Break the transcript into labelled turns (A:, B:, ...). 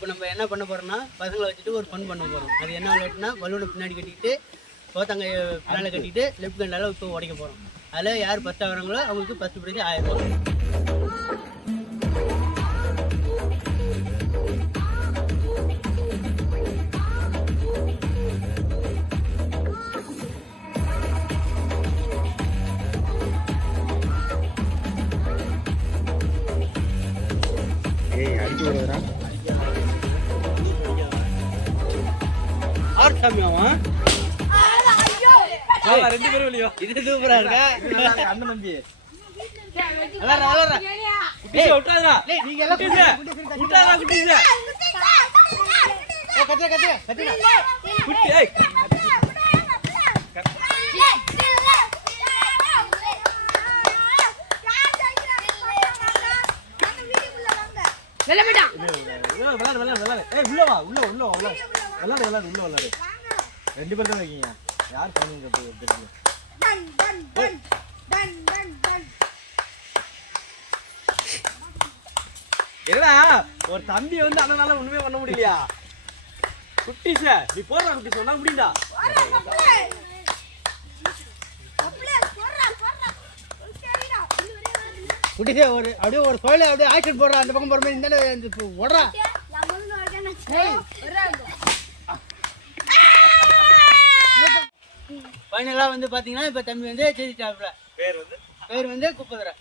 A: இப்போ நம்ம என்ன பண்ண போறோம்னா பசங்களை வச்சுட்டு ஒரு ஃபன் பண்ண போறோம். அது என்ன விளையாட்டுனா பலூனை பின்னாடி கட்டிக்கிட்டு சோத்தங்க பின்னால் கட்டிட்டு லெஃப்ட் ஹேண்டால இப்போ உடைக்க போறோம். அதில் யார் ஃபஸ்ட் ஆகுறாங்களோ அவங்களுக்கு ஃபஸ்ட் ப்ரைஸ் ஆயிரம்
B: அடிச்சு விடுறா
A: ஆர் சாமி அவன்
C: ரெண்டு பேரும் வெளியோ
A: இது சூப்பரா இருக்கா?
B: அண்ணன் தம்பி
C: குட்டீஸ விட்டாதடா.
A: டேய் நீங்க எல்லாம்
C: குட்டீஸ விட்டாதடா குட்டீஸ
A: ஏய், கத்துடா கத்துடா கத்துடா
C: குட்டி ஏய். விளையாடு விளையாடு விளையாடு ஏய் உள்ள வா உள்ள உள்ள வா, உள்ள விளாடு விளாடு உள்ள விளையாடு ரெண்டு பேர் தான் வைக்கீங்க யார் பண்ணுங்க தெரியல என்னடா ஒரு தம்பி வந்து அண்ணனால ஒண்ணுமே பண்ண முடியலையா? குட்டீஸ நீ போடுற குட்டி சொன்னா முடியுதா
A: குட்டி சார் ஒரு அப்படியே ஒரு சோலை அப்படியே ஆக்ஷன் போடுறா அந்த பக்கம் போற மாதிரி இந்த இந்த இப்போ ஓடுறா ஃபைனலாக வந்து பார்த்தீங்கன்னா இப்போ தம்பி வந்து ஜெயிச்சிட்டாப்புல
C: பேர் வந்து?
A: பேர் வந்து குப்பதுரை.